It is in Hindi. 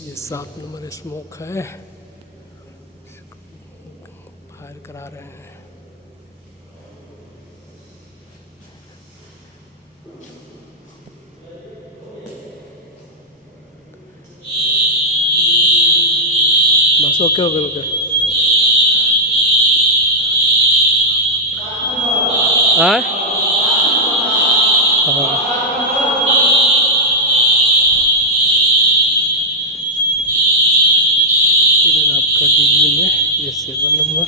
ये 7 नंबर स्मोक है, फायर करा रहे हैं। बस ओके हो गया, ओके। हाँ हाँ, इधर आपका डीवी में ये 7 नंबर